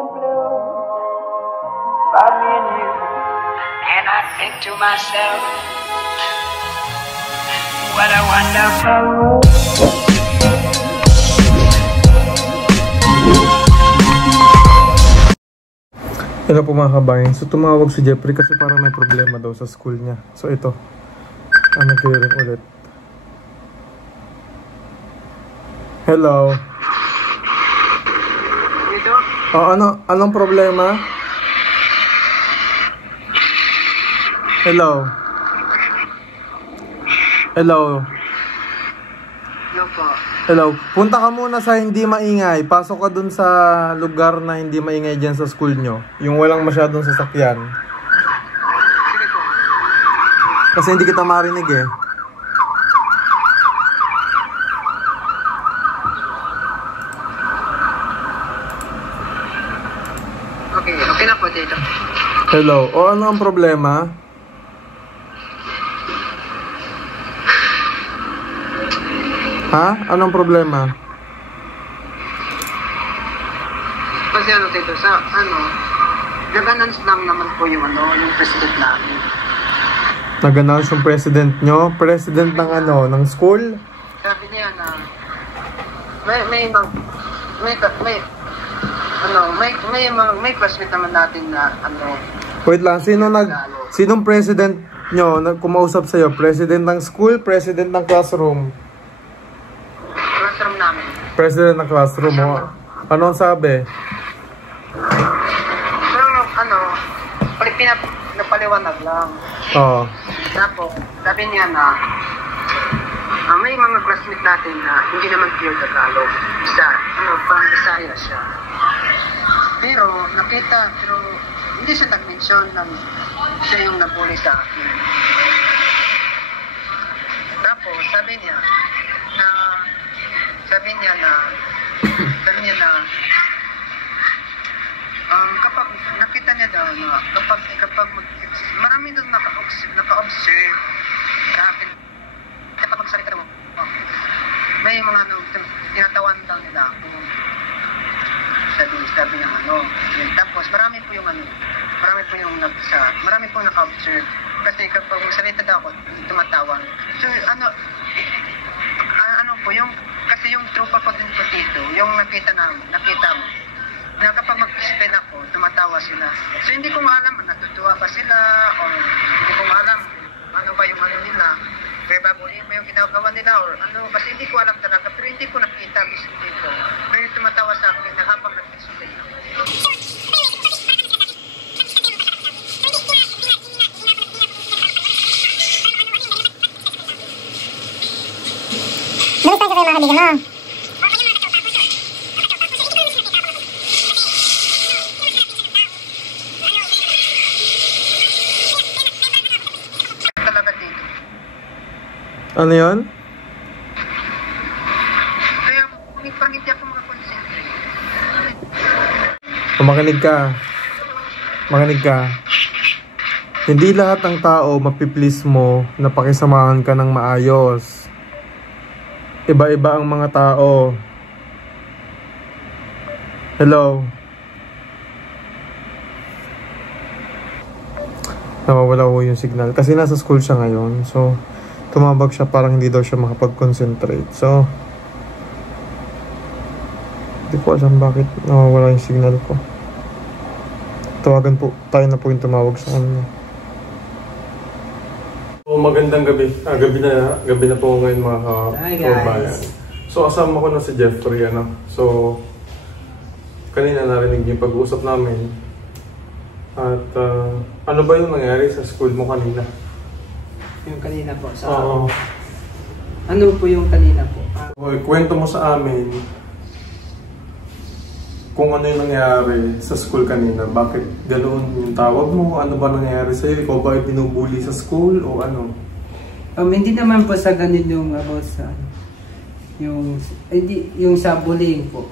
and blue, find me and you. And I think to myself, what a wonderful world. Hello po mga kabayan. So tumawag si Jeffrey kasi parang may problema daw sa school niya. So ito, nag-ring ulit. Hello. Dito? Oh, anong problema? Hello. Hello. Hello po. Hello. Punta ka muna sa hindi maingay. Pasok ka dun sa lugar na hindi maingay dyan sa school nyo. Yung walang masyadong sasakyan. Sige po. Kasi hindi kita marinig eh. Okay na po dito. Hello. O ano ang problema? Ha? Anong problema? Kasi dito sa nag-announce lang naman po yung yung president namin. Nag-announce yung president nyo? President ng ng school? Sabi niya na may classmate naman natin na Wait lang, sinong president nyo kumausap sa'yo? President ng school? President ng classroom? Classroom namin. President ng classroom mo? Ano ang sabi? Pero napaliwanag lang. Oo. Tapos, sabi niya na may mga classmate natin na hindi naman pure Tagalog. Parang Bisaya siya. Pero hindi siya nag-mention na siya yung nabully sa akin. Tapos, sabi niya na kapag nakita niya daw na kapag marami doon naka-observe sa akin kapag magsalita daw may mga tinatawan daw nila ako sabi niya yun. Tapos marami po yung naka-observe kasi kapag magsalita daw ako tumatawan so kasi yung tropa ko din po dito, yung nakita mo, na kapag mag-spin ako, tumatawa sila. So hindi ko alam, natutuwa ba sila, o hindi ko alam, ano ba yung nila, kaya babulin mo yung ginagawa nila, or ano, kasi hindi ko alam talaga, pero hindi ko nakita, hindi ko. Pero yung tumatawa sa akin, na habang nag-spin ako. Basta ka kayo mga kaibigan mo. Talaga dito. Ano yun? Kaya pag hindi ako makakonsentrate. Makinig ka. Hindi lahat ng tao mapiplease mo na pakisamahan ka ng maayos. Iba-iba ang mga tao. Hello. Nawawala ko yung signal. Kasi nasa school siya ngayon. So, tumabag siya parang hindi daw siya makapag-concentrate. So, hindi ko alam bakit nawawala yung signal ko. Tawagan po. Tayo na po yung tumawag sa kanya. So, magandang gabi. Gabi na po ngayon mga kabayan. So, asama ko na si Jeffrey. So, kanina narinig yung pag-uusap namin. At ano ba yung nangyari sa school mo kanina? Yung kanina po? Oo. Ano po yung kanina po? Kwento mo sa amin kung ano yung nangyari sa school kanina. Bakit ganoon yung tawag mo? Ano ba nangyari sa'yo? Ikaw ba ay binubuli sa school o ano? Hindi naman po sa ganun yung about sa yung sa bullying po.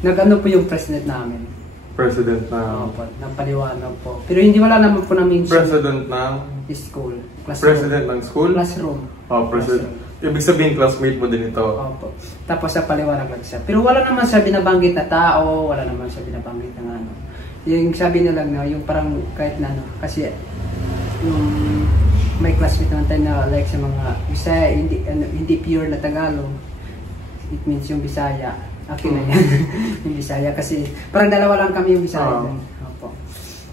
Nag-ano po yung president namin. President na? Opo, napaliwanag po. Pero hindi wala naman po na mention. President ng? School. Classroom. President ng school? Classroom. Oh, president. Ibig sabihin, classmate mo din ito. Opo. Tapos sa paliwanag lang siya. Pero wala naman siya binabanggit na tao, wala naman siya binabanggit na ano. Yung sabi na lang na, yung parang kahit na ano, kasi yung may classmate naman tayo na like sa mga Bisaya, hindi pure na Tagalog. It means yung Bisaya. Akin na yan. Yung Bisaya kasi parang dalawa lang kami yung Bisaya. Opo.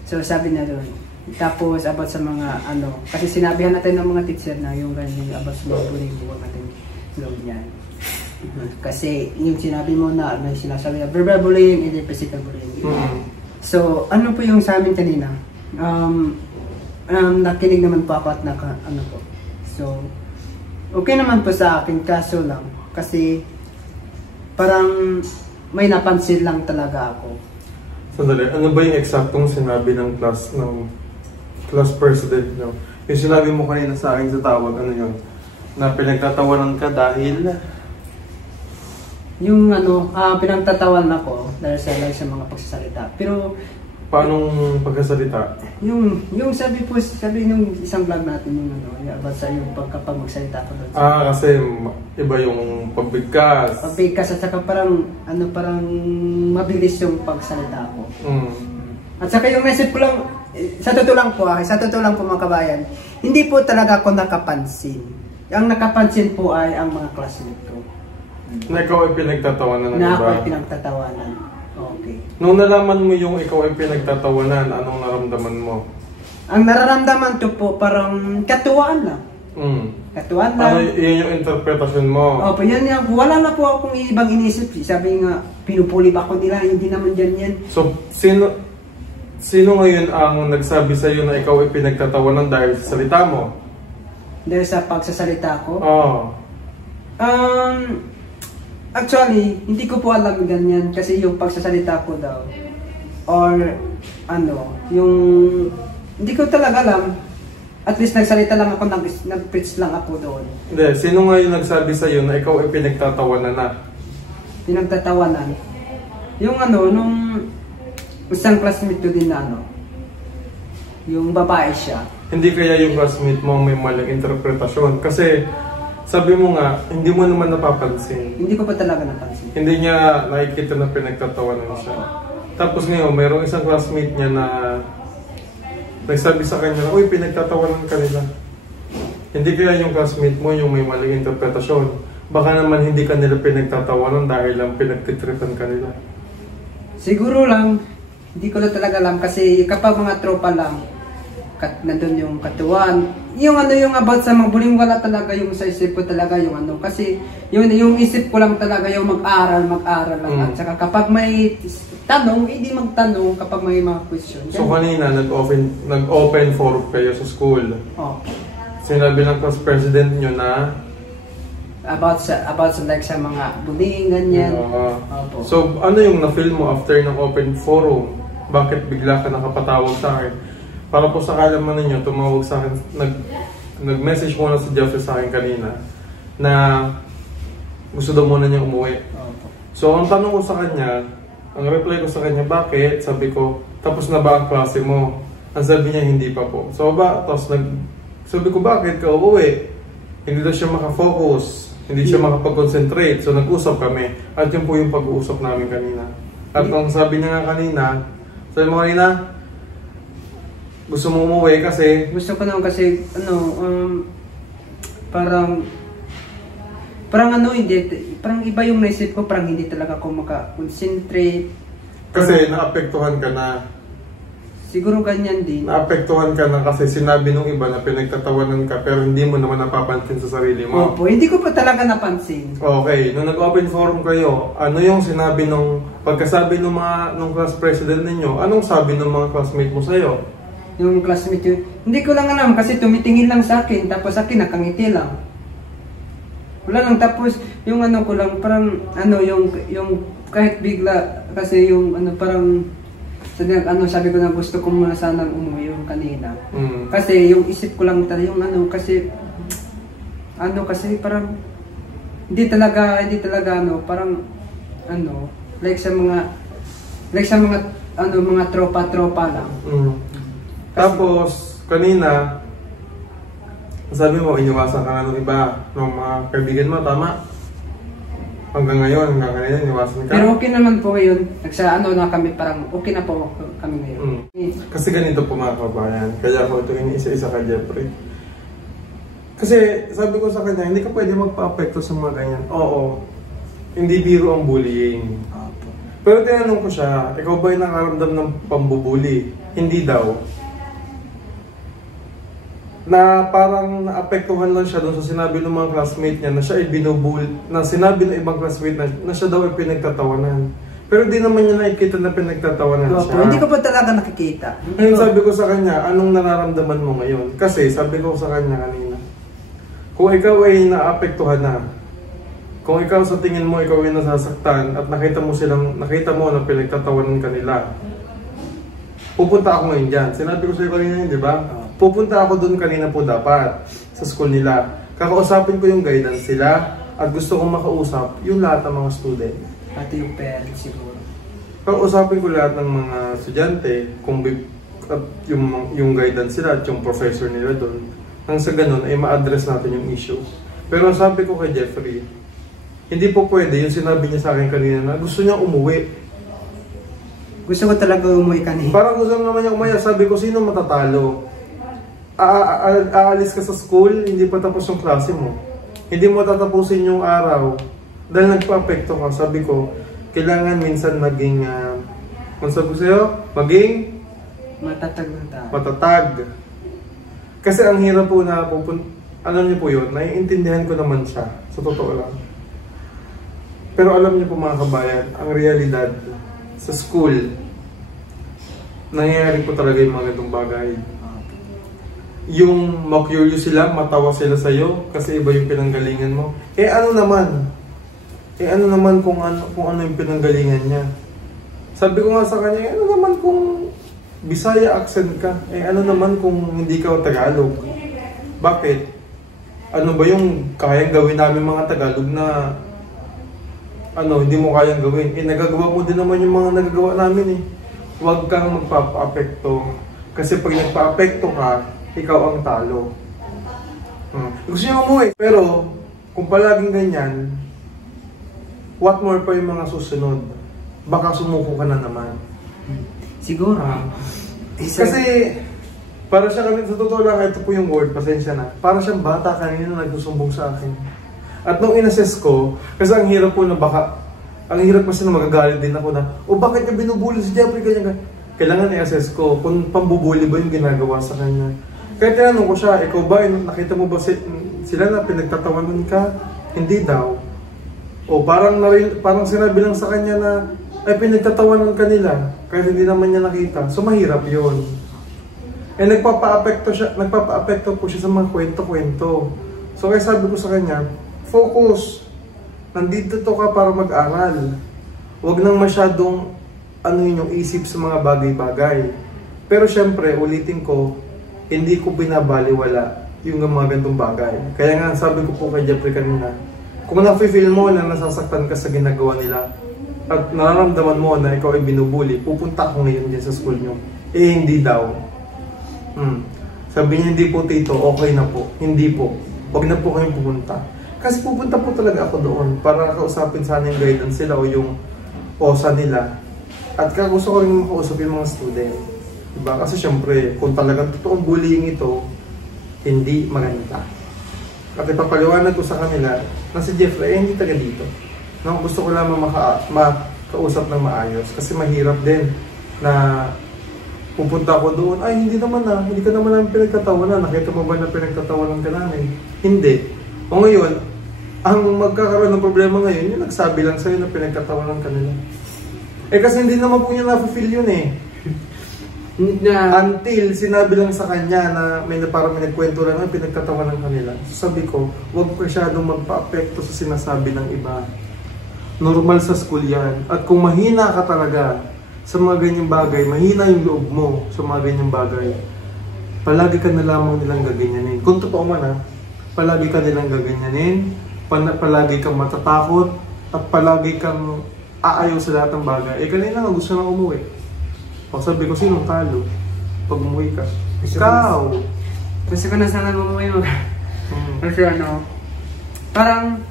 So sabi na doon. Tapos about sa mga ano, kasi sinabihan natin ng mga teacher na yung ganyan about sa mga bullying, huwag natin gawin yan. Kasi yung sinabi mo na may sinasabi na verbal bullying and physical bullying. So ano po yung sa amin kanina? Nakinig naman po ako at ano po. So okay naman po sa akin, kaso lang kasi parang may napansin lang talaga ako. Sandali, ano ba yung eksaktong sinabi ng class president nyo? Yung sinabi mo kanina sa akin sa tawag, ano yun? Na pinagtatawanan ka dahil? Yung ano, pinagtatawan ako dahil sa mga pagsasalita. Pero paanong pagkasalita? yung sabi nung isang vlog natin yung ano, about sa yung kapag magsalita ko doon. Kasi iba yung pagbigkas. Pagbigkas at saka parang mabilis yung pagsalita ko. At saka yung message ko lang, sa totoo lang po mga kabayan, hindi po talaga ako nakapansin. Ang nakapansin po ay ang mga classmate ko. Na ikaw ay pinagtatawanan ng iba? Na ako ay pinagtatawanan. Okay. Nung nalaman mo yung ikaw ay pinagtatawanan, anong naramdaman mo? Ang nararamdaman ko po parang katuwaan lang. Katuwaan lang. Yun yung interpretasyon mo? Opo, yan yan. Wala na po akong ibang inisip. Sabi nga, pinupuli ba ako nila? Hindi naman dyan yan. So, sino ngayon ang nagsabi sa iyo na ikaw ay pinagtatawanan dahil sa salita mo? Dahil sa pagsasalita ko? Oo. Actually, hindi ko po alam ganyan kasi yung pagsasalita ko daw or ano, yung hindi ko talaga alam. At least nagsalita lang ako, nag-preach lang ako doon. Hindi, sino nga yung nagsabi sa iyo na ikaw ay pinagtatawanan na? Pinagtatawanan? Yung ano, nung isang classmate ko din na ano, yung babae siya. Hindi kaya yung classmate mo may maling interpretasyon? Kasi sabi mo nga, hindi mo naman napapansin. Hindi ko pa talaga napansin. Hindi niya nakikita na pinagtatawanan siya. Tapos ngayon, mayroong isang classmate niya na nagsabi sa kanya na, uy, pinagtatawanan ka nila. Hindi kaya yung classmate mo yung may maling interpretasyon. Baka naman hindi ka nila pinagtatawanan dahil lang pinagtitripan ka nila. Siguro lang, hindi ko na talaga alam kasi kapag mga tropa lang, nandun yung katuwan. Yung ano, yung about sa mga bullying, wala talaga yung sa isip ko talaga yung ano. Kasi yung isip ko lang talaga yung mag-aral lang. At saka kapag may tanong, hindi magtanong kapag may mga question. So kanina, nag-open forum kayo sa school. Oh. Sinabi ng class president nyo na about sa like sa mga bullying, ganyan. Opo. So ano yung na-feel mo after ng open forum? Bakit bigla ka nakapatawag sa akin? Para po sa kalaman ninyo, tumawag sa akin, nag-message muna si Jeffrey sa akin kanina na gusto daw muna niya umuwi. So ang tanong ko sa kanya, ang reply ko sa kanya, bakit? Sabi ko, tapos na ba ang klase mo? Ang sabi niya, hindi pa po. So tapos sabi ko, bakit ka uuwi? Hindi daw siya makafocus, hindi siya makapag-concentrate. So nag-usap kami. At yun po yung pag-uusap namin kanina. At ang sabi niya nga kanina, sabi mo kanina, gusto mo umuwi kasi? Gusto ko naman kasi, ano, parang ano, parang iba yung naisip ko, parang hindi talaga ako maka-concentrate. Kasi naapektuhan ka na. Siguro ganyan din. Naapektuhan ka na kasi sinabi nung iba na pinagtatawanan ka pero hindi mo naman napapansin sa sarili mo. Opo, hindi ko pa talaga napansin. Okay, nung nag-open forum kayo, ano yung sinabi pagkasabi nung class president ninyo, anong sabi ng mga classmate mo sa'yo? Yung classmate yun, hindi ko lang alam kasi tumitingin lang sa akin, tapos akin nakangiti lang. Wala lang, tapos yung ano ko lang, parang ano, yung kahit bigla, kasi yung ano, parang sabi ko na gusto ko muna sanang umuwi yung kanina. Kasi yung isip ko lang talaga, yung ano, kasi parang hindi talaga ano, parang ano, like sa mga ano, mga tropa lang. Tapos kanina Sabi mo, iniwasan ka na ng iba, ng mga kaibigan mo, tama? Hanggang ngayon, hanggang kanina, iniwasan ka. Pero okay naman po ngayon. Na kami, parang okay na po kami ngayon. Kasi ganito po mga kabayan. Kaya ako ito iniisa-isa ka, Jeffrey. Kasi sabi ko sa kanya, hindi ka pwede magpa-apekto sa mga ganyan. Oo, hindi biro ang bullying. Pero tinanong ko siya, ikaw ba yung nakaramdam ng pambubuli? Hindi daw. Na parang naapektuhan lang siya doon sa sinabi ng mga classmate niya na siya ay binubuli, na sinabi ng ibang classmate na siya daw ay pinagtatawanan. Pero di naman niya nakikita na pinagtatawanan siya. Hindi ko pa talaga nakikita. Ngayon sabi ko sa kanya, anong nararamdaman mo ngayon? Kasi sabi ko sa kanya kanina, kung ikaw ay naapektuhan na, kung ikaw sa tingin mo ikaw ay nasasaktan at nakita mo na pinagtatawanan ka nila, pupunta ako ngayon dyan. Sinabi ko sa iyo kanina yun, di ba? Pupunta ako doon kanina po dapat sa school nila. Kakausapin ko yung guidance sila at gusto kong makausap yung lahat ng mga student. Pati yung parents siguro. Kakausapin ko lahat ng mga estudyante kung yung guidance sila at yung professor nila doon. Nang sa ganun ay ma-address natin yung issue. Pero sabi ko kay Jeffrey, hindi po pwede yung sinabi niya sa akin kanina na gusto niya umuwi. Gusto ko talaga umuwi kanina. Parang gusto naman niya umaya. Sabi ko, sino matatalo? Aalis ka sa school, hindi pa tapos yung klase mo. Hindi mo tatapusin yung araw dahil nagpa-apekto ka. Sabi ko, kailangan minsan maging, kung sabi ko sa'yo, maging matatag na tayo. Matatag. Kasi ang hirap po na alam niyo po yun, naiintindihan ko naman siya, sa totoo lang. Pero alam niyo po mga kabayan, ang realidad sa school, nangyayari po talaga yung mga ganitong bagay. Yung ma-curious sila, matawa sila sa'yo kasi iba yung pinanggalingan mo. Ano naman kung ano yung pinanggalingan niya. Sabi ko nga sa kanya, ano naman kung Bisaya accent ka? Ano naman kung hindi ka Tagalog? Bakit? Ano ba yung kayang gawin namin mga Tagalog na hindi mo kayang gawin? Nagagawa mo din naman yung mga nagagawa namin eh. Huwag kang magpapa-apekto. Kasi pag nagpa-apekto ka, ikaw ang talo. Gusto niya umuwi. Pero, kung palaging ganyan, what more pa yung mga susunod? Baka sumuko ka na naman. Siguro. Kasi, para siya kami, sa totoo lang, ito po yung word, pasensya na. Para siyang bata kanina na nagsusumbong sa akin. At nung inassess ko, kasi ang hirap po na ang hirap kasi na magagalit din ako na, bakit niya binubuli si Jeffrey ganyan? Kailangan i-assess ko kung pambubuli ba yung ginagawa sa kanya. Kaya tinanong ko siya, ikaw ba, nakita mo ba sila na pinagtatawanan ka? Hindi daw. O parang sinabi lang sa kanya na, ay pinagtatawanan ka nila, kahit hindi naman niya nakita. So mahirap yun. Nagpapa-apekto po siya sa mga kwento-kwento. So kaya sabi ko sa kanya, focus. Nandito to ka para mag-aral. Huwag nang masyadong yung isip sa mga bagay-bagay. Pero syempre, ulitin ko, hindi ko binabaliwala yung mga ganitong bagay. Kaya nga sabi ko po kay Jeffrey kanina, kung na-feel mo na nasasaktan ka sa ginagawa nila, at nararamdaman mo na ikaw ay binubuli, pupunta ako ngayon din sa school nyo. Hindi daw. Sabi niya, hindi po tito, okay na po. Hindi po. Huwag na po kayong pupunta. Kasi pupunta po talaga ako doon para kausapin sana yung guidance sila o yung OSA nila. At gusto ko rin makausap yung mga student. Diba? Kasi syempre, kung talagang totoong bullying ito, hindi maganda. At ipapaliwanag ko sa kanila na si Jeffrey hindi taga dito. Gusto ko lamang makausap ng maayos kasi mahirap din na pupunta ko doon, hindi ka naman namin pinagtatawanan, nakita mo ba na pinagtatawanan ka namin? Hindi. O ngayon, ang magkakaroon ng problema ngayon, yung nagsabi lang sa'yo na pinagtatawanan ka nila. Kasi hindi naman po niya na-feel yun eh. Until sinabi lang sa kanya na parang may nagkwento lang na pinagtatawanan ka nila. So sabi ko, huwag masyadong magpa-apekto sa sinasabi ng iba. Normal sa school yan. At kung mahina ka talaga sa mga ganyang bagay, mahina yung loob mo sa mga ganyang bagay, palagi ka na lamang nilang gaganyanin. Kung totoo man palagi ka nilang gaganyanin, palagi kang matatakot, at palagi kang aayaw sa lahat ng bagay. Kanina nga gusto nang umuwi. Pag sabi ko, sinong talo? Pag umuwi ka. Ikaw! Gusto ko na sana umuwi mo. Kasi ano, parang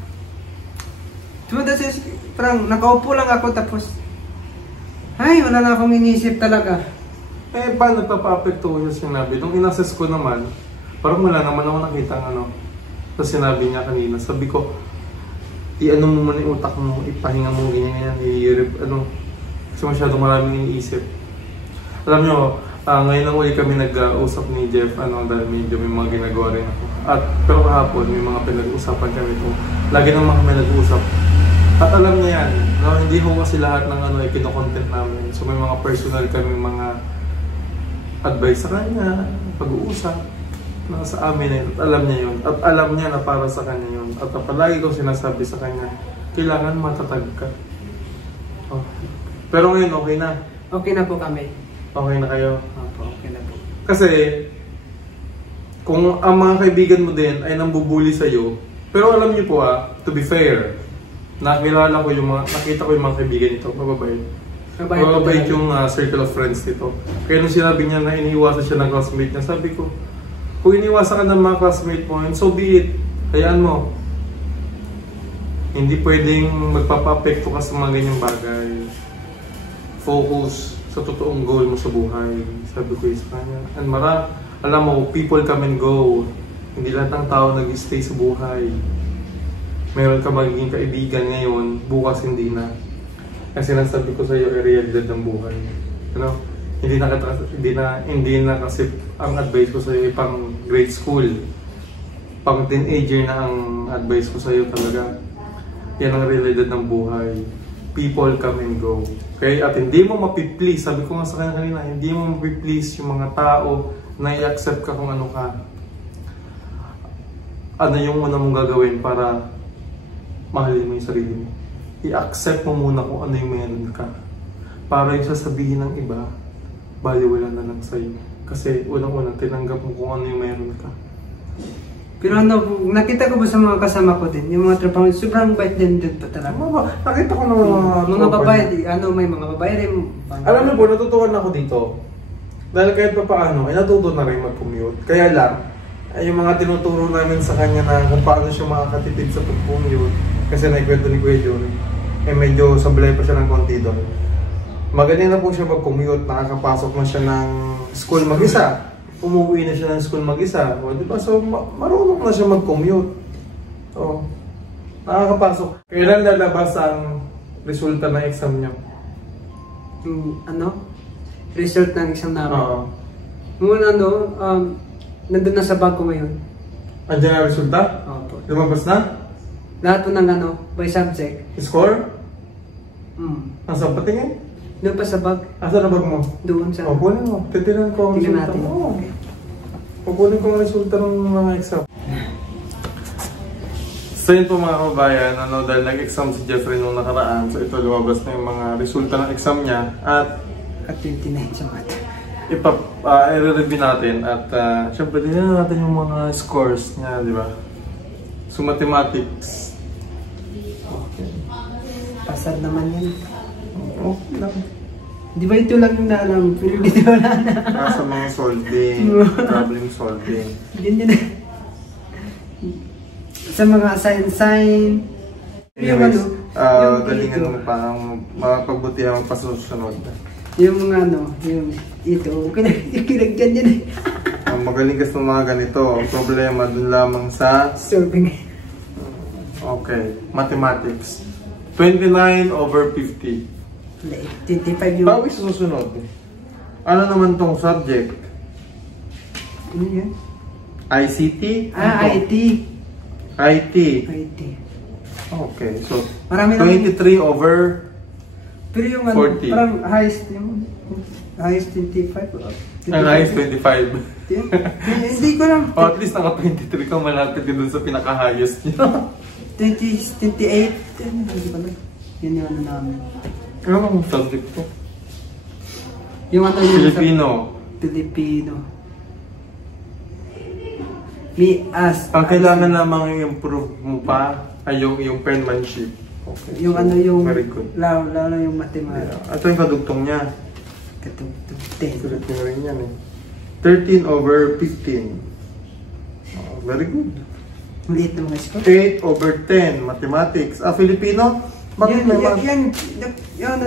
parang nakaupo lang ako tapos ay, wala na akong inisip talaga. Eh, paano nagpapa-apekto yung sinabi? Nung inassess ko naman, parang wala naman ako nakita sa sinabi niya kanina. Sabi ko, i-ano mo muna yung utak mo, ipahinga mo ganyan, kasi masyadong maraming iniisip. Alam nyo, ngayon lang uli kami nag-usap ni Jeff, dahil medyo may mga ginagawa rin ako. Pero kahapon, may mga pinag-usapan kami ito. Lagi naman kami nag-usap. At alam niya yan, hindi ko kasi lahat ng kino-content namin. So may mga personal kami, mga advice sa kanya, pag-uusap, sa amin eh. At alam niya yun. At alam niya na para sa kanya yun. At palagi ko sinasabi sa kanya, kailangan matatag ka. Oh. Pero ngayon, okay na. Okay na po kami. Okay na kayo? Opo, okay na po. Kasi, kung ang mga kaibigan mo din ay nambubuli sa'yo, pero alam niyo po to be fair, nakita ko yung mga kaibigan nito, mababait. Mababait yung circle of friends nito. Kaya nung sinabi niya na iniiwasan siya ng classmate niya, sabi ko, kung iniiwasan ka ng mga classmate mo, and so be it, hayaan mo. Hindi pwedeng magpapa-apekto ka sa mga ganyang bagay. Focus sa totoong goal mo sa buhay. Sabi ko sa kanya. And alam mo, people come and go. Hindi lahat ng tao nag-stay sa buhay. Meron ka magiging kaibigan ngayon, bukas hindi na. Kasi nasabi ko sa iyo, realidad ng buhay. Hindi na kasi ang advice ko sa iyo pang grade school. Pang teenager na ang advice ko sa iyo talaga. Yan ang realidad ng buhay. People come and go. Okay? At hindi mo mapiplease, sabi ko nga sa kanya kanina, hindi mo mapiplease yung mga tao na i-accept ka kung ano ka. Ano yung una mong gagawin para mahalin mo yung sarili mo? I-accept mo muna kung ano yung meron ka. Para yung sasabihin ng iba, baliwala na lang sa'yo. Kasi unang-unang tinanggap mo kung ano yung meron ka. Pero nakita ko ba sa mga kasama ko din, yung mga trabaho, sobrang bait din pa talaga. Nakita ko na mga babae, may mga babae rin. Alam mo po, natutuwan ako dito. Dahil kahit pa paano, ay natuto na rin mag-commute. Kaya lang, yung mga tinuturo namin sa kanya na kung paano siya makakatipid sa pag-commute. Kasi naikwento ni Kuya John, medyo sablay pa siya ng konti doon. Magaling na po siya mag-commute, nakakapasok na siya ng school mag-isa. Umuwi na siya ng school mag-isa. O, diba? So, marunong na siya mag-commute. So, nakakapasok. Kailan lalabas ang resulta ng exam niyo? Result ng exam namin. Oo. Muna nandun na sa bag ko ngayon. Andiyan na resulta? Opo. Lumabas na? Lahat po ng by subject. Score? Nasaan patingin? Doon pa sa bag. Asa na bag mo? Doon sa... Kukunin mo. Titinan ko ang tingnan resulta. natin. Oo. Kukunin ko ang resulta ng mga exam. So yun po mga kababayan, dahil nag-exam si Jeffrey nung nakaraan, so ito lumabas na yung mga resulta ng exam niya at 29 sa mata. i-review natin at syempre din natin yung mga scores niya, di ba? So mathematics. Okay. Pasad naman yan. Okay lang. Di ba ito lang yung naalam? Pero dito wala na. Sa mga solving, problem solving. Ganyan na. Sa mga sign. Anyways, yung galingan mo pa ang mapagbuti ang pasusunod. Yung yung ito, kinagyan yan eh. Magaling kasi ng mga ganito. Ang problema dun lamang sa Solving. okay, mathematics. 29/50. 25 yung... Bago susunod. Ano naman tong subject? Ano yan? ICT? IT. IT. IT. Okay, so Marami 23/40. Pero yung parang highest 25. Ang highest 25. Hindi ko lang. At least naka-23 ka, malapit din dun sa pinaka-highest niya. 28. Hindi ko lang. Yun yung namin. Ano ang subject to? Yung Filipino. Ang kailangan namang i-improve mo pa ay yung penmanship. Okay. Yung yung very good. Lalo yung mathematics. Yeah. Ito yung kadugtong niya. Kadugtong. Filipino rin yan eh. 13/15. Oh, very good. Liit na mga score. 8/10, mathematics. Filipino? Bakit may math? Yan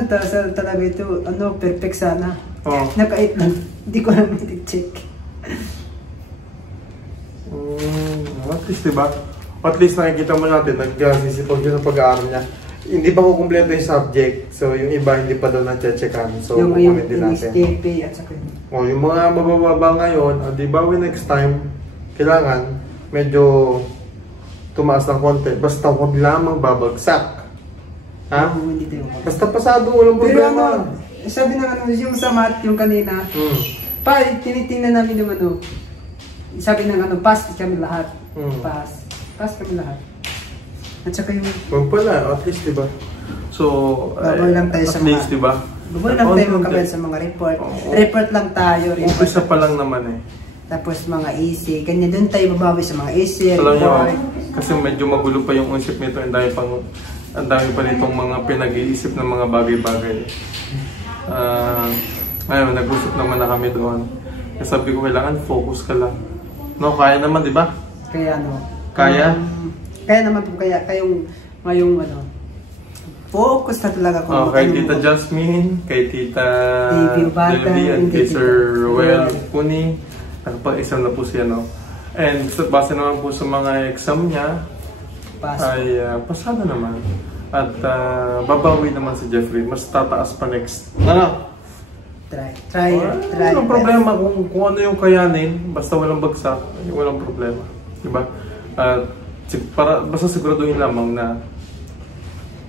talaga ito, perfect sana. Oh. Naka-8 lang. Hindi ko lang check. At least, diba? At least nakikita mo natin, nag-sisipag yun ang pag-aaral niya. Hindi pa kukumpleto yung subject. So, yung iba hindi pa daw na-checkan. So, kukunin din natin. STP at saka Yung mga mabababa ngayon, di ba next time, kailangan medyo tumaas ng konti. Basta huwag lamang babagsak. Ha? hindi tayo Basta pasado, walang pero problema. sabi na yung sa math, yung kanina, tinitingnan namin yung sabi ng pass kami lahat. Pass kami lahat. At saka yung Huwag pala, at least, diba? So, babay lang tayo at sa least, mga, diba? babay lang tayo magkabal sa mga report. Report lang tayo. Umpisa pa lang naman eh. Tapos mga AC, ganyan doon tayo babawi sa mga AC, Alam nyo, report. kasi medyo magulo pa yung isip nito. Ang dami pa nitong mga pinag-iisip ng mga bagay-bagay. Ngayon, nag-usap naman na kami doon. Kasi sabi ko, kailangan focus ka lang. No, kaya naman, di ba? Kaya Kaya? Kaya naman po, kayong ngayong focus na talaga kung Kay Tita Jasmine, kay Tita Debbie, and kay Sir Roel Puni. Nakapag-exam na po siya, no? And base naman po sa mga exam niya, ay pasado naman. At babawi naman si Jeffrey. Mas tataas pa next. Try. Walang problema kung ano yung kayanin. Basta walang bagsak, walang problema. Diba? Basta siguraduhin lamang na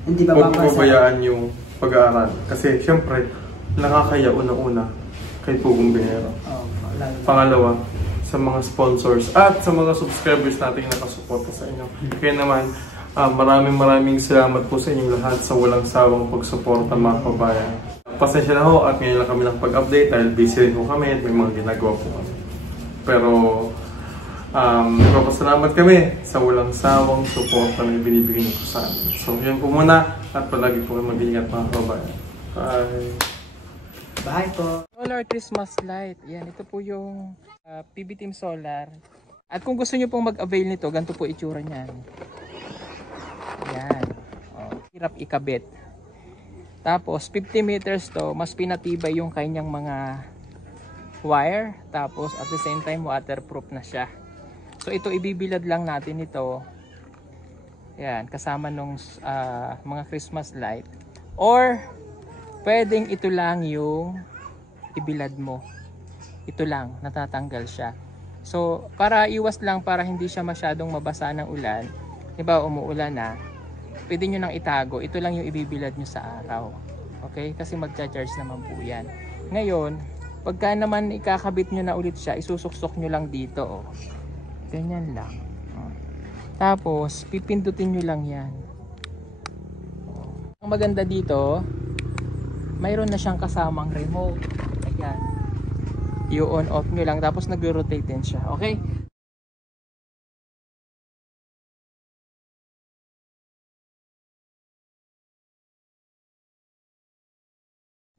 hindi huwag pabayaan yung pag-aaral. Kasi syempre, nakakaya unang-una kay Pugong Bihero. Pangalawa, sa mga sponsors at sa mga subscribers natin nakasuporta sa inyo. Kaya naman, maraming salamat po sa inyong lahat sa walang sawang pagsuporta, mga kabayan. Pasensya na ho at ngayon lang kami ng pag-update dahil busy rin po kami at may mga ginagawa po kami. Pero nagpapasalamat kami sa walang sawang suporta na binibigay niyo po sa amin. So yun po muna at palagi po mag-ingat, mga kabayan. Bye! Bye po! Solar Christmas light. Yan, ito po yung PB Team Solar. At kung gusto nyo pong mag-avail nito, ganito po itsura niyan. Yan. Hirap ikabit. Tapos 50 meters to, mas pinatibay yung kanyang mga wire. Tapos at the same time waterproof na siya. So ito ibibilad lang natin ito. Yan, kasama nung mga Christmas light. Or pwedeng ito lang yung ibilad mo. Ito lang, natatanggal siya. So para iwas lang, para hindi siya masyadong mabasa ng ulan. Diba umuulan na, pwede nyo nang itago. Ito lang yung ibibilad nyo sa araw. Okay? Kasi magcha-charge naman po yan. Ngayon, pagka naman ikakabit nyo na ulit siya, isusuksok nyo lang dito. Oh. Ganyan lang. Oh. Tapos, pipindutin nyo lang yan. Oh. Ang maganda dito, mayroon na siyang kasamang remote. Ayan. I-on off nyo lang. Tapos nag-rotate din siya. Okay?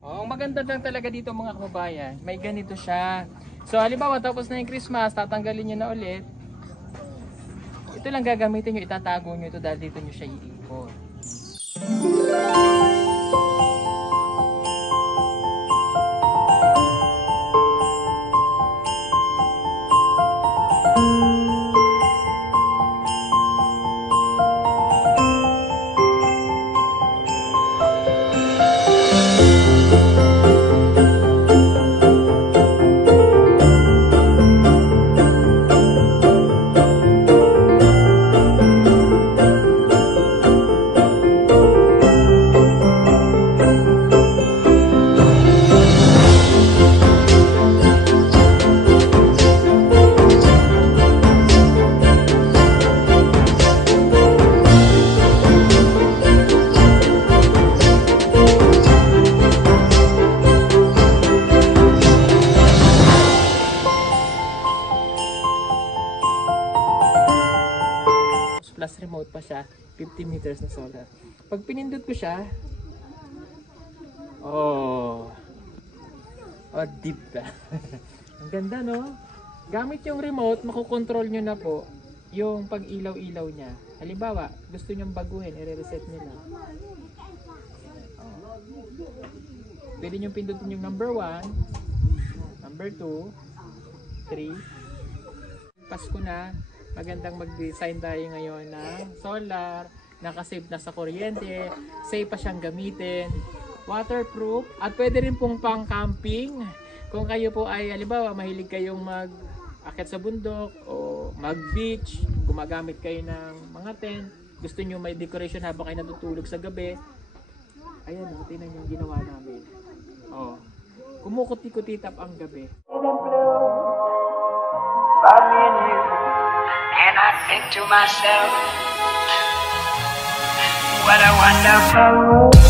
Ang maganda lang talaga dito, mga kababayan, may ganito siya. So halimbawa tapos na yung Christmas, tatanggalin nyo na ulit. Ito lang gagamitin nyo, itatago nyo ito dahil dito nyo siya iikot. Plus remote pa siya, 50 meters na solar. Pag pinindot ko siya, deep ka. Ang ganda, no? Gamit yung remote, makokontrol nyo na po yung pag ilaw-ilaw niya. Halimbawa, gusto niyong baguhin, i-reset nila. Pwede niyong pindutin yung number 1, number 2, 3. Pasko na, magandang mag-design tayo ngayon ng solar, nakasave na sa kuryente, safe pa siyang gamitin, waterproof, at pwede rin pong pang-camping. Kung kayo po ay, halimbawa, mahilig kayong mag-akit sa bundok o mag-beach, gumagamit kayo ng mga tent, gusto nyo may decoration habang kayo natutulog sa gabi, ayan o, tingnan yung ginawa namin. O, kumukuti-kutitap ang gabi. Find me and you, and I think to myself, what a wonderful world.